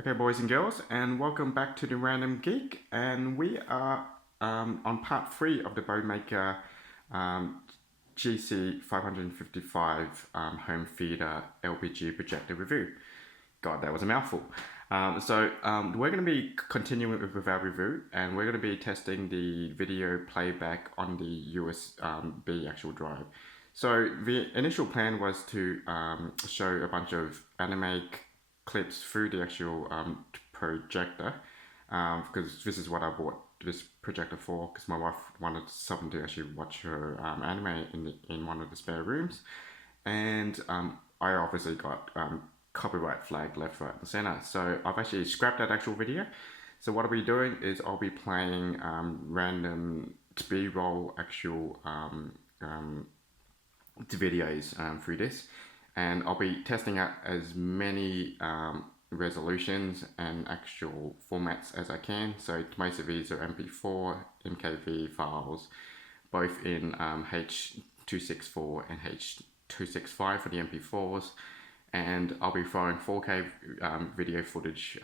Okay, boys and girls, and welcome back to the Random Geek. And we are on part 3 of the Bomaker GC555 home theater LPG projector review. God, that was a mouthful. We're going to be continuing with our review, and we're going to be testing the video playback on the USB actual drive. So the initial plan was to show a bunch of anime clips through the actual projector, because this is what I bought this projector for, because my wife wanted something to actually watch her anime in one of the spare rooms, and I obviously got copyright flag left, right and center, so I've actually scrapped that actual video. So what I'll be doing is I'll be playing random B-roll actual videos through this, and I'll be testing out as many resolutions and actual formats as I can. So most of these are MP4, MKV files, both in H.264 and H.265 for the MP4s, and I'll be throwing 4K video footage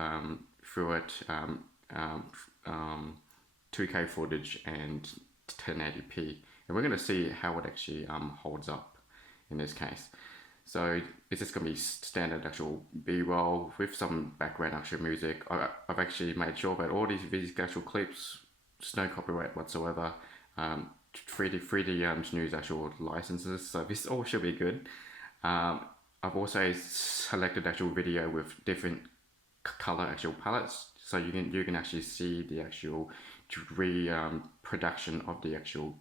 through it, 2K footage and 1080p, and we're going to see how it actually holds up in this case. So it's just going to be standard actual B-roll with some background actual music. I've actually made sure that all these actual clips, no copyright whatsoever, 3D snooze actual licenses, so this all should be good. I've also selected actual video with different color actual palettes, so you can actually see the actual production of the actual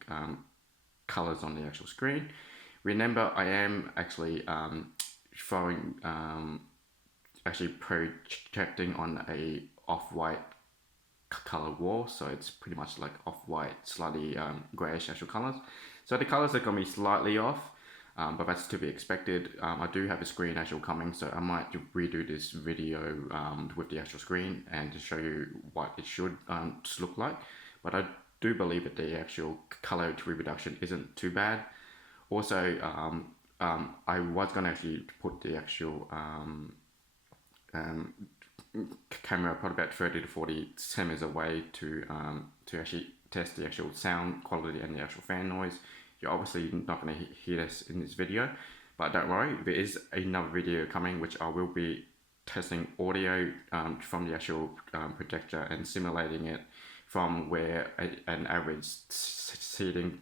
colors on the actual screen. Remember, I am actually projecting on a off-white color wall, so it's pretty much like off-white, slightly grayish actual colors. So the colors are going to be slightly off, but that's to be expected. I do have a screen actual coming, so I might redo this video with the actual screen and to show you what it should look like. But I do believe that the actual color reproduction isn't too bad. Also, I was going to actually put the actual camera probably about 30 to 40 centimeters away to actually test the actual sound quality and the actual fan noise. You're obviously not going to hear this in this video, but don't worry, there is another video coming which I will be testing audio from the actual projector and simulating it from where an average seating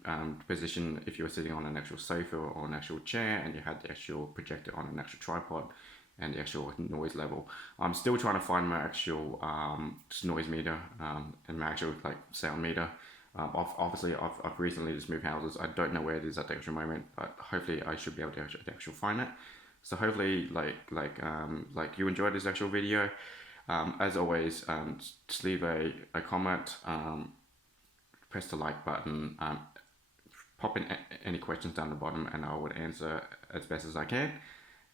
position, if you were sitting on an actual sofa or an actual chair and you had the actual projector on an actual tripod, and the actual noise level. I'm still trying to find my actual noise meter and my actual sound meter. Obviously, I've recently just moved houses. I don't know where it is at the actual moment, but hopefully I should be able to actually find it. So hopefully, you enjoyed this actual video. As always, just leave a comment, press the like button, pop in any questions down the bottom, and I would answer as best as I can.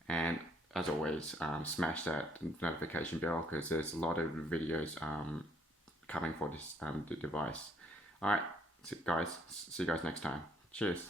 And as always, smash that notification bell, because there's a lot of videos coming for this device. Alright, guys, see you guys next time. Cheers.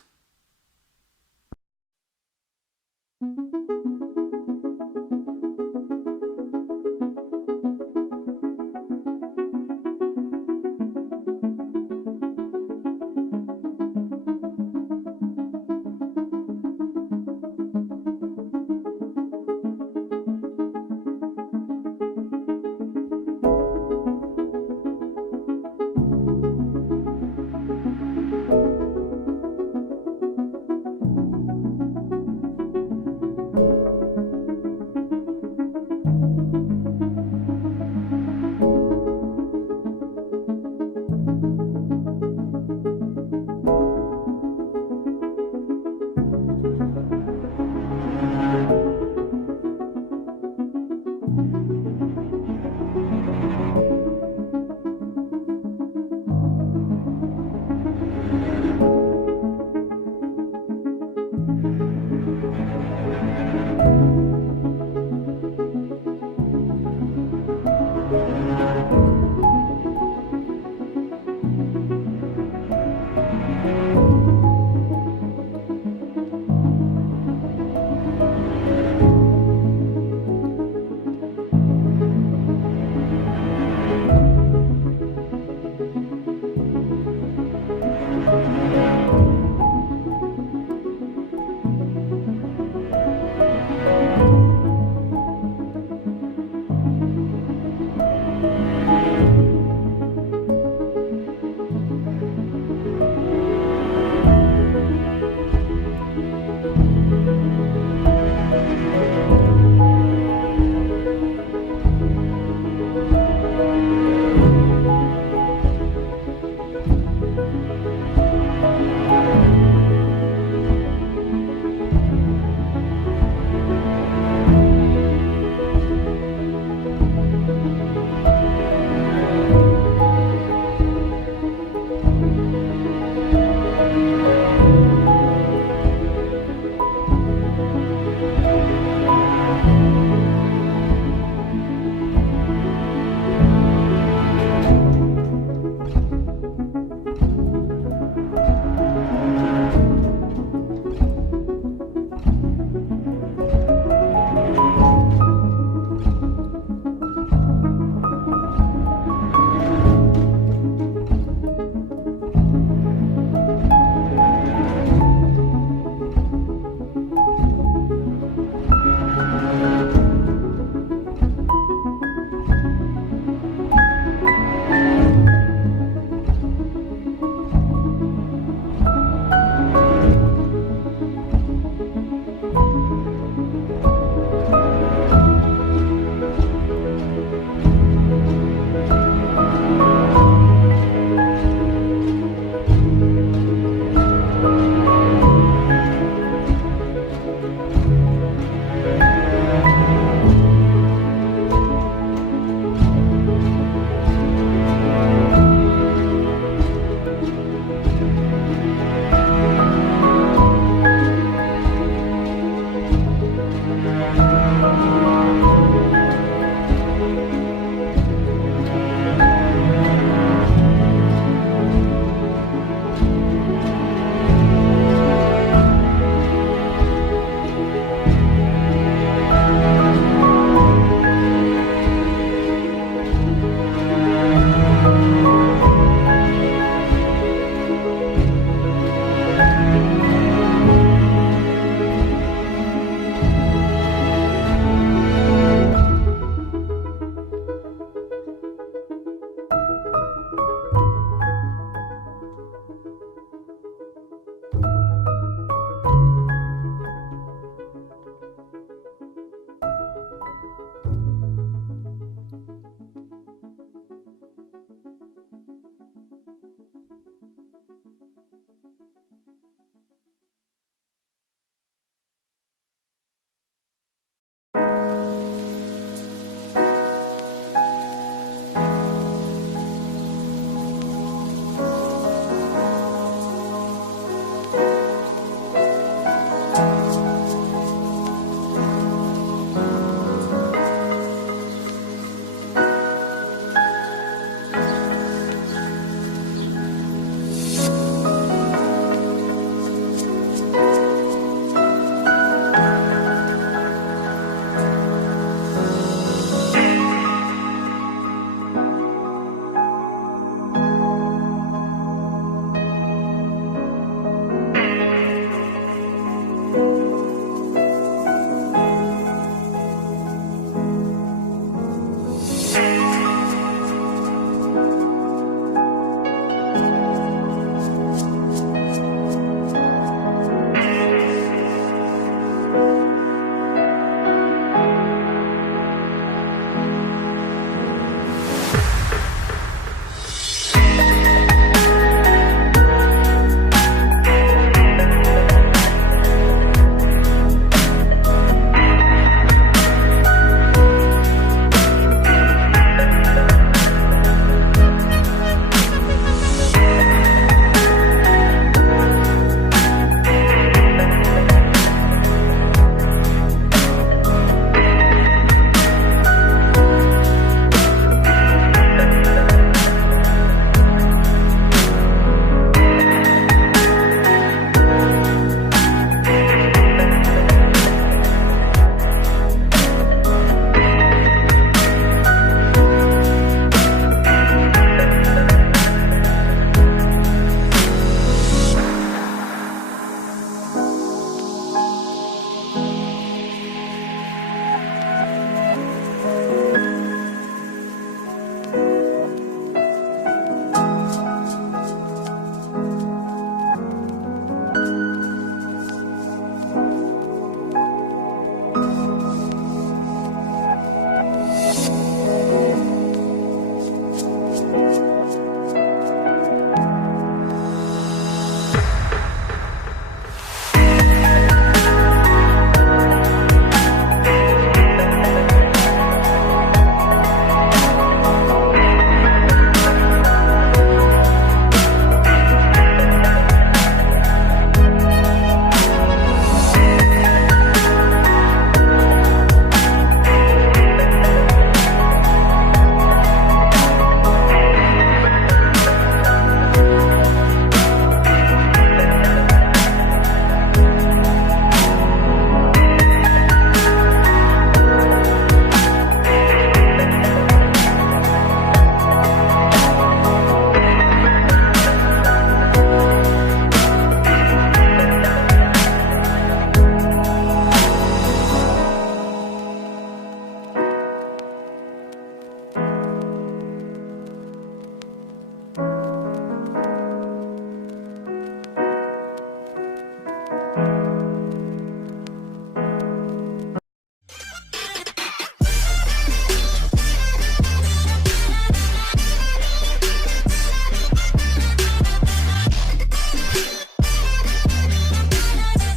Bye.